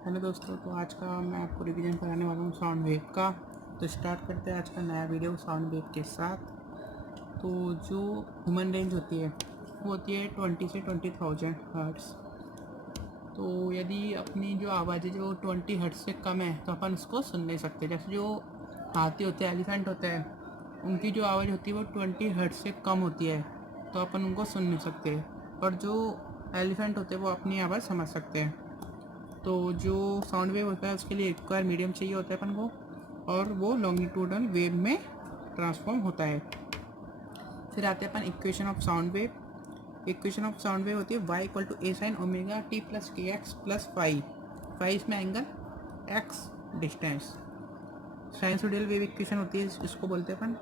Hello दोस्तों, तो आज का मैं आपको रिवीजन कराने वाला हूँ साउंड वेव का। तो स्टार्ट करते हैं आज का नया वीडियो साउंड वेव के साथ। तो जो ह्यूमन रेंज होती है वो होती है 20 से 20,000 हर्ट्स। तो यदि अपनी जो आवाज़ है जो 20 हर्ट्स से कम है तो अपन उसको सुन नहीं सकते। जैसे जो हाथी होते हैं, एलिफेंट होते हैं, उनकी जो आवाज़ होती है वो 20 हर्ट्स से कम होती है तो अपन उनको सुन नहीं सकते। और जो एलिफेंट होते हैं वो अपनी आवाज़ समझ सकते हैं। तो जो साउंड वेव होता है उसके लिए रिक्वायर मीडियम चाहिए होता है अपन को, और वो लॉन्गिट्यूडनल वेव में ट्रांसफॉर्म होता है। फिर आते हैं अपन equation of sound wave. Equation of sound wave होती है y equal to A sine omega T plus K X plus phi. Phi इसमें angle, X distance. Sinusoidal wave equation होती है, इसको बोलते हैं अपन।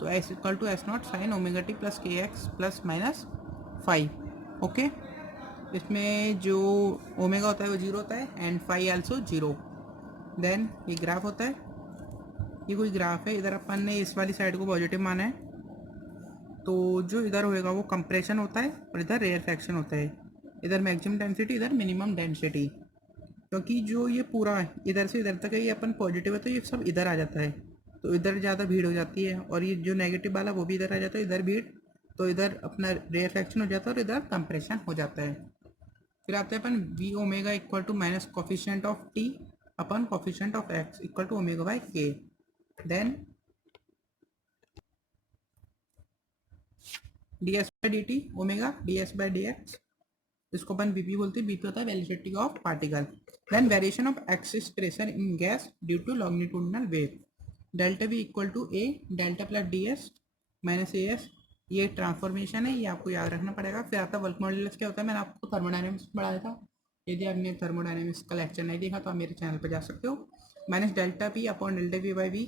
तो S equal to S not sine omega T plus K X plus minus phi. Okay, इसमें जो ओमेगा होता है वो जीरो होता है and phi also zero. Then ये ग्राफ होता है, ये कोई ग्राफ है। इधर अपन ने इस वाली साइड को पॉजिटिव माना है, तो जो इधर होएगा वो कंप्रेशन होता है और इधर रेयरफैक्शन होता है। इधर मैक्सिमम डेंसिटी, इधर मिनिमम डेंसिटी। क्योंकि जो ये पूरा है इधर से इधर तक है, ये अपन पॉजिटिव है तो ये सब इधर आ जाता है, तो इधर ज़्यादा भीड़ हो जाती है। और ये जो नेगेटिव वाला वो भी इधर आ जाता है, इधर भीड़, तो इधर अपना रेयरफैक्शन हो जाता है और इधर कंप्रेशन हो जाता है। फिर आते हैं अपन V omega equal to minus coefficient of T अपन coefficient of X equal to omega by K. Then D S by D T omega D S by D X, इसको अपन बीपी बोलते हैं। बीपी होता है velocity of particle. Then variation of axis pressure in gas due to longitudinal wave. Delta V equal to A delta plus D S minus A S. ये transformation है, ये आपको याद रखना पड़ेगा। फिर आता है वर्क मॉड्यूलस। क्या होता है, मैंने आपको थर्मोडायनेमिक्स पढ़ाया था। यदि आपने थर्मोडायनेमिक्स का लेक्चर नहीं देखा तो आप मेरे चैनल पर जा सकते हो। Minus delta P upon delta V by V.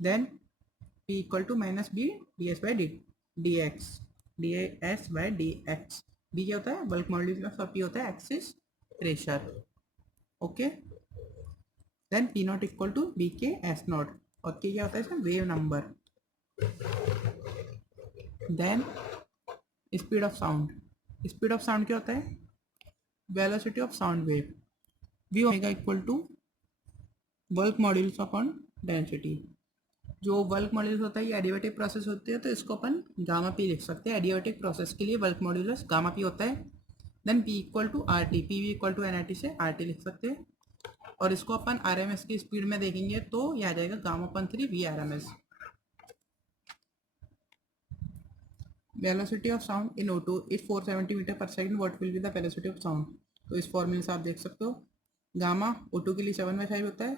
Then P equal to minus B D S by D X, D S by D X. B क्या होता है, बल्क मॉड्यूलस, और पी होता है excess pressure. Okay, then P not equal to B K S not, और K क्या होता है इसमें, wave number. Then speed of sound. Speed of sound क्या होता है, velocity of sound wave. V omega equal to bulk modulus upon density. जो bulk modulus होता है ये एडिवेटिव प्रोसेस होती है, तो इसको अपन गामा पी लिख सकते हैं। एडिवेटिव प्रोसेस के लिए बल्क मॉड्यूलस गामा पी होता है। Then P equal to R T, P V equal to N I T से आर टी लिख सकते हैं। और इसको अपन आर एम एस की स्पीड में देखेंगे तो ये आ जाएगा गामा अपन 3 V R M S. Velocity of sound in O2 is 470 meter per second, what will be the velocity of sound. तो इस फॉर्मूले से आप देख सकते हो, गामा O2 के लिए 7/5 होता है,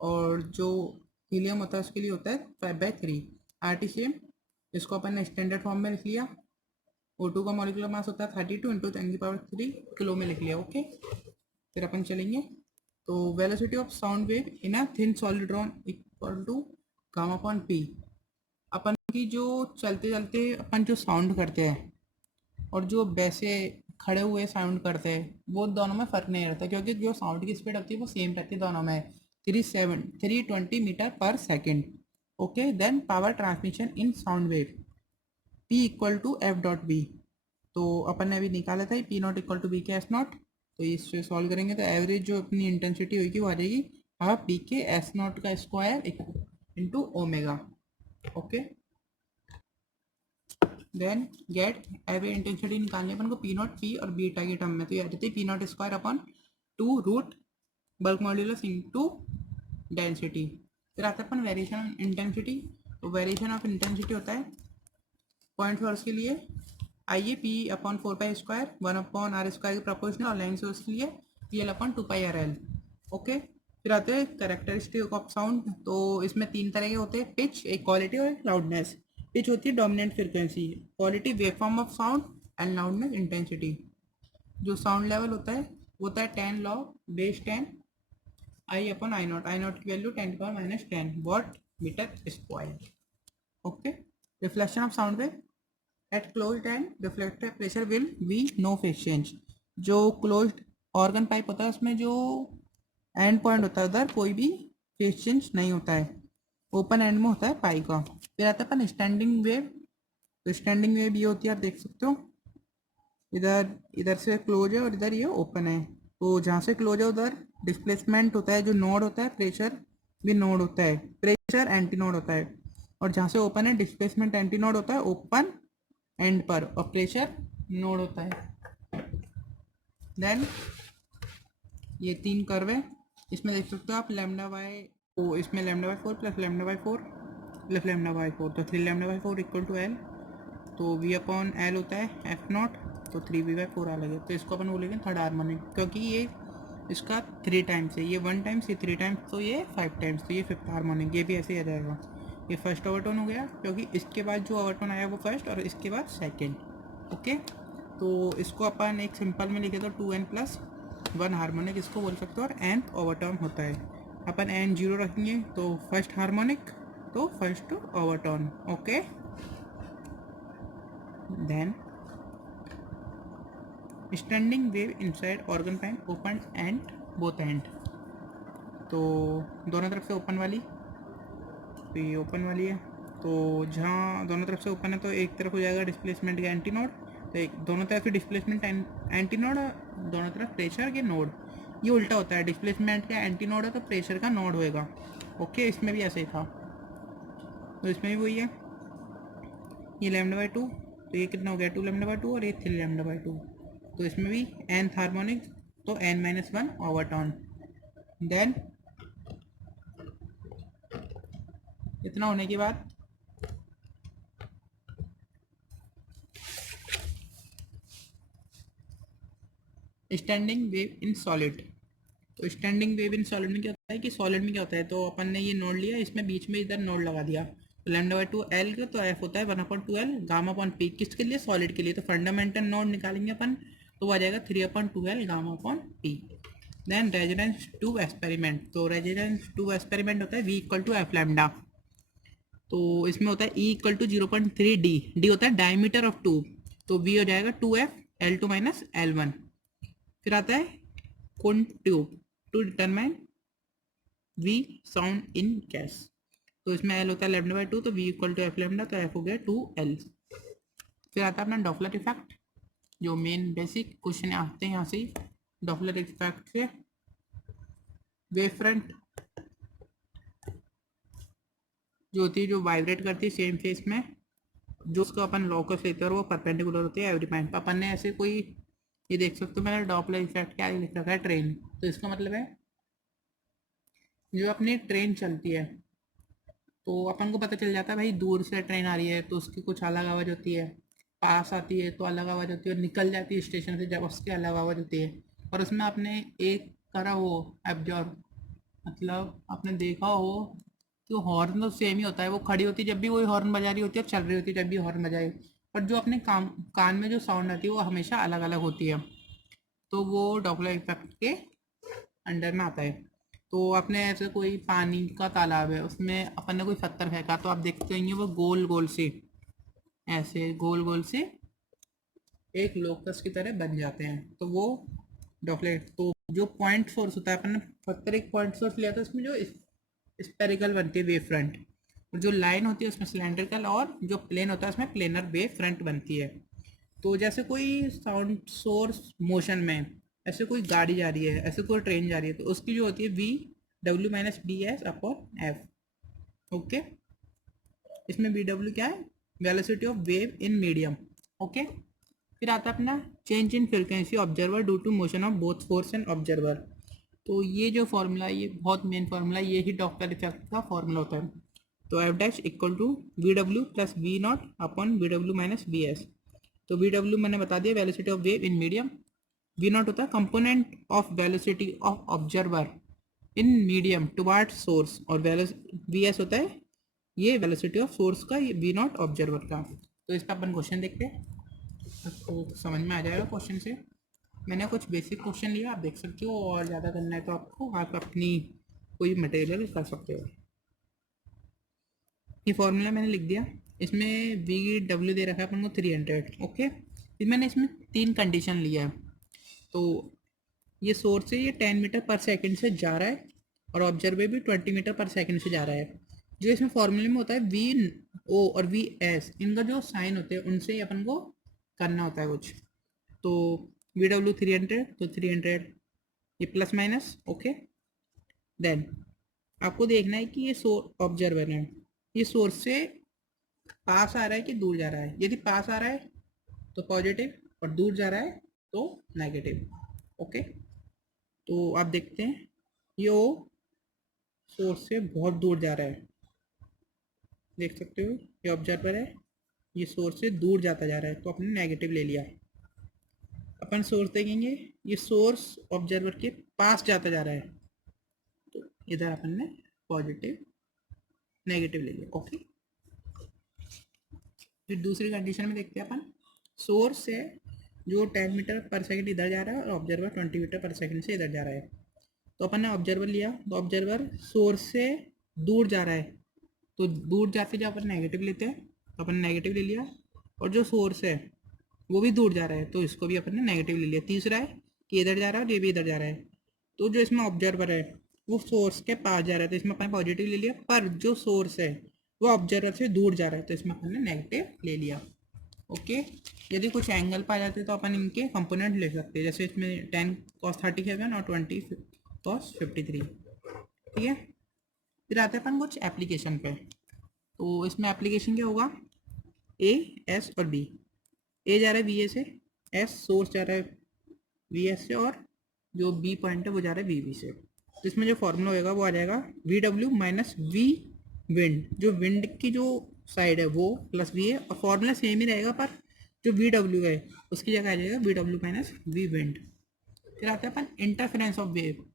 और जो हीलियम होता है उसके लिए होता है 5/3। आर टी सेम, इसको अपन ने स्टैंडर्ड फॉर्म में लिख लिया। O2 का मॉलिक्यूलर मास होता है 32 इंटू 10⁻³ किलो में लिख लिया। ओके, फिर अपन चलेंगे। तो velocity of sound wave in a thin solid rod equal to gamma upon P. अपन की जो चलते चलते अपन जो साउंड करते हैं और जो वैसे खड़े हुए साउंड करते हैं वो दोनों में फ़र्क नहीं रहता, क्योंकि जो साउंड की स्पीड होती है वो सेम रहती है दोनों में, 320 मीटर पर second. Okay, then power transmission in sound wave P equal to F dot B. तो अपन ने अभी निकाला था P not equal to B K S not. तो इससे सॉल्व करेंगे तो एवरेज जो अपनी इंटेंसिटी होगी वो आ जाएगी half B K S not का square into omega. Okay, then get average intensity निकालने अपन को पी नॉट पी और बीटा के टर्म में, तो ये आ जाती है P not square upon 2 root bulk modulus into density. फिर आता है अपन वेरिएशन ऑफ इंटेंसिटी। तो वेरिएशन ऑफ इंटेंसिटी होता है पॉइंट फोर्स के लिए आइए P upon 4 pi square 1/r² के प्रोपोर्शनल, और लाइन सोर्स के लिए पी एल अपॉन 2 पाई RL। ओके, फिर आते हैं कैरेक्टरिस्टिक ऑफ साउंड। तो इसमें 3 तरह के होते हैं, पिच, एक क्वालिटी और एक लाउडनेस। पिच होती है dominant frequency, quality wave form of sound, and loudness intensity. जो साउंड लेवल होता है वो होता है 10 log base 10 I upon I naught. I naught की value 10⁻⁻10 watt metre square. Okay, reflection of sound wave at closed end reflector pressure will be no phase change. जो closed organ pipe होता है उसमें जो एंड पॉइंट होता है उधर कोई भी फेज चेंज नहीं होता है, ओपन एंड में होता है पाई का। फिर आता है अपन स्टैंडिंग वेव। तो स्टैंडिंग वेव ये होती है, आप देख सकते हो, इधर इधर से क्लोज है और इधर ये ओपन है। तो जहाँ से क्लोज है उधर डिस्प्लेसमेंट होता है, जो नोड होता है प्रेशर भी नोड होता है, प्रेशर एंटी नोड होता है। और जहाँ से ओपन है डिस्प्लेसमेंट एंटी नोड होता है ओपन एंड पर, और प्रेशर नोड होता है। देन ये 3 कर्व है, इसमें देख सकते हो आप लैम्डा वाई, तो इसमें lambda by 4 plus lambda by 4 plus lambda by 4, तो 3 lambda by 4 equal to L. तो वी अपॉन एल होता है एफ नॉट, तो 3v/4 आ लगे। तो इसको अपन बोलेंगे थर्ड हार्मोनिक, क्योंकि ये इसका 3 टाइम्स है, ये 1 टाइम्स, ये 3 टाइम्स, तो ये 5 टाइम्स, तो ये फिफ्थ हार्मोनिक। ये भी ऐसे ही आ जाएगा। ये फर्स्ट ओवरटोन हो गया, क्योंकि इसके बाद जो ओवरटोन आया वो फर्स्ट और इसके बाद सेकेंड। ओके, तो इसको अपन एक सिंपल में लिखे तो 2n+1 हार्मोनिक इसको बोल सकते हो, और nth ओवरटोन होता है। अपन n 0 रखेंगे तो फर्स्ट हार्मोनिक, तो first overtone. Okay, then standing wave inside organ pipe open end both end, तो दोनों तरफ से ओपन वाली, तो ये ओपन वाली है। तो जहाँ दोनों तरफ से ओपन है तो एक तरफ हो जाएगा डिस्प्लेसमेंट का एंटी नोड, तो एक दोनों तरफ से डिस्प्लेसमेंट एंटी नोड, दोनों तरफ प्रेशर के नोड। ये उल्टा होता है, डिस्प्लेसमेंट का एंटी नोड है तो प्रेशर का नोड होएगा। ओके, इसमें भी ऐसे ही था, तो इसमें भी वही है। ये लैम्डा बाई 2, तो ये कितना हो गया 2 लैम्डा बाई 2, और ये 3 लैम्डा बाई 2। तो इसमें भी nth हार्मोनिक, तो n-1 ओवरटोन। देन इतना होने के बाद स्टैंडिंग वेव इन सॉलिड। तो स्टैंडिंग वेव इन सॉलिड में क्या होता है कि सॉलिड में क्या होता है, तो अपन ने ये नोड लिया, इसमें बीच में इधर नोड लगा दिया, तो लैम्डा बाई 2 एल का, तो एफ होता है 1/2l गामा अपॉन पी, किसके लिए, सॉलिड के लिए। तो फंडामेंटल नोड निकालेंगे अपन, तो वो आ जाएगा 3/2l gamma upon P. Then resonance tube experiment, तो रेजिडेंस टू एक्सपेरिमेंट होता है v equal to F lambda. तो इसमें होता है E equal to 0.3d, D होता है डायमीटर ऑफ ट्यूब, तो v हो जाएगा 2f L2 माइनस L1। फिर आता है cone tube, to determine v sound in gas, तो इसमें L होता है लैम्डा बाई 2, तो v equal to F lambda, तो f हो गया 2l। फिर आता है अपना डॉपलर इफेक्ट, जो मेन बेसिक क्वेश्चन आते हैं यहाँ से ही। डॉपलर इफेक्ट से वेव फ्रंट जो होती है, जो वाइब्रेट करती है सेम फेस में, जो उसको अपन लॉकस लेते हैं और वो परपेंडिकुलर होती है एवरी पॉइंट। अपन ने ऐसे कोई, ये देख सकते हो मैंने डॉपलर इफेक्ट क्या लिख रखा है, ट्रेन, तो इसका मतलब है जो अपनी ट्रेन चलती है तो अपन को पता चल जाता है भाई दूर से ट्रेन आ रही है तो उसकी कुछ अलग आवाज़ होती है, पास आती है तो अलग आवाज़ होती है, और निकल जाती है स्टेशन से जब उसकी अलग आवाज़ होती है। और उसमें आपने एक करा हो एब्जॉर्व, मतलब आपने देखा हो कि हॉर्न तो सेम ही होता है, वो खड़ी होती है जब भी वही हॉर्न बजा रही होती है, और चल रही होती है जब भी हॉर्न बजाए, पर जो अपने कान में जो साउंड आती है वो हमेशा अलग अलग होती है। तो वो डॉपलर इफेक्ट के अंडर में आता है। तो आपने ऐसे कोई पानी का तालाब है, उसमें अपन ने कोई पत्थर फेंका, तो आप देखते होंगे वो गोल गोल से, ऐसे गोल गोल से एक लोकस की तरह बन जाते हैं, तो वो डॉपलर। तो जो पॉइंट सोर्स होता है, अपन ने पत्थर एक पॉइंट सोर्स लिया था, उसमें जो स्पेरिकल बनती है वेव फ्रंट, और जो लाइन होती है उसमें सिलेंड्रिकल, और जो प्लेन होता है उसमें प्लेनर वेव फ्रंट बनती है। तो जैसे कोई साउंड सोर्स मोशन में, ऐसे कोई गाड़ी जा रही है, ऐसे कोई ट्रेन जा रही है, तो उसकी जो होती है V W minus B S upon F. Okay, इसमें वी डब्ल्यू क्या है, velocity of wave in medium. Okay, फिर आता है अपना change in frequency observer due to motion of both force and observer. तो ये जो फॉर्मूला है ये बहुत मेन फॉर्मूला है, ये ही डॉपलर इफेक्ट का फॉर्मूला होता है। तो F dash equal to V W plus V not upon V W minus B S. तो वी डब्ल्यू मैंने बता दिया velocity of wave in medium, V not होता है component of velocity of observer in medium toward source, और V S होता है ये वेलोसिटी ऑफ सोर्स का, ये वी नॉट ऑब्जर्वर का। तो इसका अपन क्वेश्चन देखते हैं, आपको समझ में आ जाएगा क्वेश्चन से। मैंने कुछ बेसिक क्वेश्चन लिया, आप देख सकते हो, और ज़्यादा करना है तो आपको आप अपनी कोई मटेरियल कर सकते हो। ये फॉर्मूला मैंने लिख दिया, इसमें वी डब्ल्यू दे रखा है अपन को 300। ओके, फिर मैंने इसमें 3 कंडीशन लिया है। तो ये सोर्स है, ये 10 मीटर पर सेकंड से जा रहा है, और ऑब्जर्वर भी 20 मीटर पर सेकंड से जा रहा है। जो इसमें फॉर्मूले में होता है वी ओ और वी एस, इनका जो साइन होते हैं उनसे ही अपन को करना होता है कुछ। तो वी डब्ल्यू 300, तो 300 ये प्लस माइनस, ओके। देन आपको देखना है कि ये ऑब्जर्वर है, ये सोर्स से पास आ रहा है कि दूर जा रहा है। यदि पास आ रहा है तो पॉजिटिव और दूर जा रहा है तो नेगेटिव, ओके। तो आप देखते हैं ये सोर्स से बहुत दूर जा रहा है, देख सकते हो ये ऑब्जर्वर है, ये सोर्स से दूर जाता जा रहा है तो अपने नेगेटिव ले लिया। अपन सोर्स देखेंगे, ये सोर्स ऑब्जर्वर के पास जाता जा रहा है तो इधर अपन ने पॉजिटिव नेगेटिव ले लिया, ओके। फिर दूसरी कंडीशन में देखते हैं अपन, सोर्स से जो 10 मीटर पर सेकंड इधर जा रहा है और ऑब्जर्वर 20 मीटर पर सेकंड से इधर जा रहा है। तो अपन ने ऑब्जर्वर लिया तो ऑब्जर्वर सोर्स से दूर जा रहा है तो दूर जाते जब अपन नेगेटिव लेते हैं तो अपन नेगेटिव ले लिया, और जो सोर्स है वो भी दूर जा रहा है तो इसको भी अपन ने नेगेटिव ले लिया। तीसरा है कि इधर जा रहा है और ये भी इधर जा रहा है, तो जो इसमें ऑब्जर्वर है वो सोर्स के पास जा रहा है तो इसमें अपन पॉजिटिव ले लिया, पर जो सोर्स है वो ऑब्जर्वर से दूर जा रहा है तो इसमें अपन ने नेगेटिव ले लिया, ओके। यदि कुछ एंगल पा जाते तो अपन इनके कंपोनेंट ले सकते हैं, जैसे इसमें 10 cos 37 और 20 cos 53, ठीक है। फिर आते हैं अपन कुछ एप्लीकेशन पे। तो इसमें एप्लीकेशन क्या होगा, ए, एस और बी। ए जा रहा है वी ए से, एस सोर्स जा रहा है वी एस से, और जो बी पॉइंट है वो जा रहा है वी बी से। तो इसमें जो फॉर्मूला होगा वो आ जाएगा V W minus V wind, जो विंड की जो साइड है वो प्लस वी है, और फॉर्मूला सेम ही रहेगा पर जो वी डब्ल्यू है उसकी जगह आ जाएगा V W minus V wind. फिर आता है अपन इंटरफेरेंस ऑफ वेव।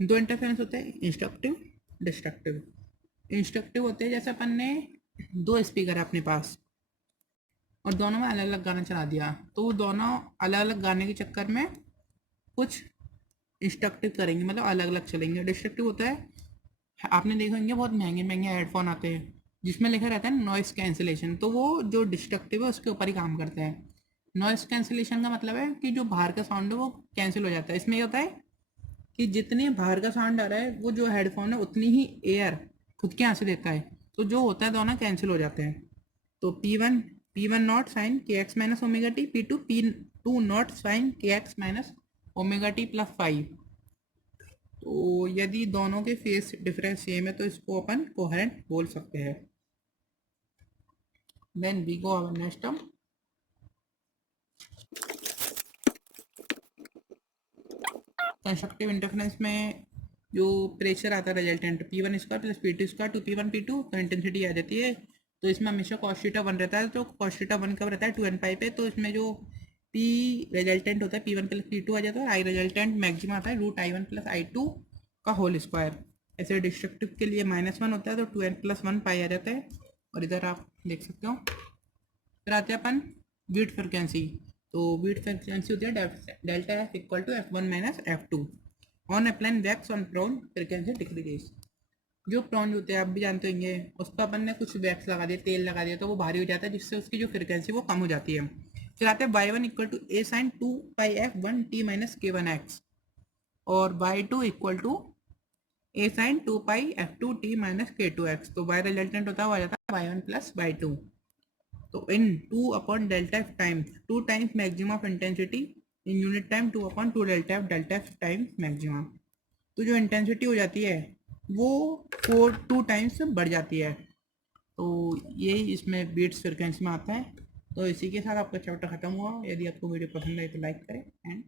दो इंटरफेरेंस होते हैं, इंस्ट्रक्टिव डिस्ट्रक्टिव। इंस्ट्रक्टिव होते हैं जैसे अपन ने दो स्पीकर है अपने पास और दोनों में अलग अलग गाना चला दिया, तो वो दोनों अलग अलग गाने के चक्कर में कुछ इंस्ट्रक्टिव करेंगे, मतलब अलग अलग चलेंगे। डिस्ट्रक्टिव होता है, आपने देखा होंगे बहुत महंगे महंगे हेडफोन आते हैं जिसमें लिखा रहता है नॉइस कैंसिलेशन, तो वो जो डिस्ट्रक्टिव है उसके ऊपर ही काम करता है। नॉइस कैंसिलेशन का मतलब है कि जो बाहर का साउंड है वो कैंसिल हो जाता है। इसमें ये होता है कि जितने बाहर का साउंड आ रहा है वो जो हेडफोन है उतनी ही एयर खुद के यहाँ से देता है, तो जो होता है दोनों कैंसिल हो जाते हैं। तो P1 नॉट साइन के x minus omega t, P2 naught sine के x minus omega T plus 5। तो यदि दोनों के फेस डिफरेंस सेम है तो इसको अपन कोहेरेंट बोल सकते हैं। Then we go our next term, constructive interference में जो प्रेशर आता है resultant P1 square plus P2 square two P1 P2, तो इंटेंसिटी आ जाती है। तो इसमें हमेशा cos थीटा 1 रहता है, तो cos थीटा 1 कब रहता है 2n पाई पे, तो इसमें जो P रिजल्टेंट होता है P1 प्लस P2 आ जाता है, आई रिजल्टेंट मैक्सिमम आता है √I1 प्लस I2 का होल स्क्वायर। ऐसे डिस्ट्रक्टिव के लिए -1 होता है तो 2n प्लस 1 पाई आ जाता है, और इधर आप देख सकते हो। फिर आते हैं अपन बीट फ्रिक्वेंसी। तो बीट फ्रिक्वेंसी होती है delta F equal to F1 minus F2 on applying wax on prong frequency decrease. जो प्रॉन होते हैं आप भी जानते होंगे, उस पर अपन ने कुछ वैक्स लगा दिया, तेल लगा दिया, तो वो भारी हो जाता है जिससे उसकी जो फ्रिक्वेंसी वो कम हो जाती है। फिर आते हैं y1 equal to A sine 2 pi F1 t minus K1x, और y2 equal to A sine 2 pi F2 t minus K2x। तो y रिजल्टेंट होता है वो आ जाता है y1 प्लस y2। तो इन 2 upon delta F times 2 times maximum of intensity in unit time 2 upon 2 delta F times maximum. तो जो intensity हो जाती है वो 2 टाइम्स बढ़ जाती है। तो यही इसमें बीट्स फ्रिक्वेंसी में आता है। तो इसी के साथ आपका चैप्टर खत्म हुआ। यदि आपको वीडियो पसंद आए तो लाइक करें एंड